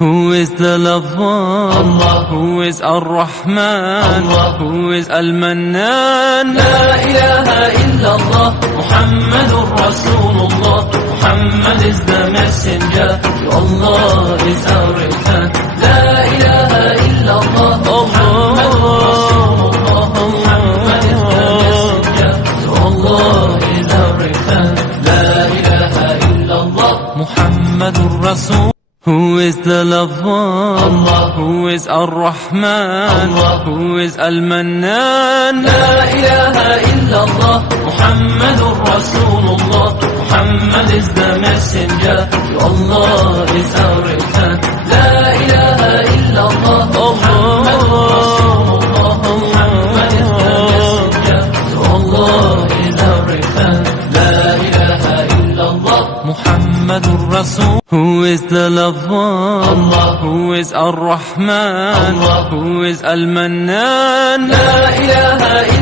Who is the lover? Allah. Who is Ar-Rahman? Allah. Who is Al-Mannan? La ilaha illallah, Muhammadur Rasulullah. Muhammad is the messenger, Allah is our return. La ilaha illallah, Muhammadur Rasulullah. Muhammad is the messenger, Allah is our return. La ilaha illallah, Muhammadur Rasul. Who is the lover? Allah. Who is Ar-Rahman? Allah. Who is Al-Mannan? La ilaha illallah, Muhammadur Rasulullah. Muhammad is the messenger, Allah is our return. La ilaha illallah, Muhammadur Rasulullah. Muhammad is the messenger, Allah is our return. La ilaha illallah, Muhammadur Rasul. Who is the lover? Allah. Who is Ar-Rahman? Allah. Who is Al-Mannan? La ilaha illallah.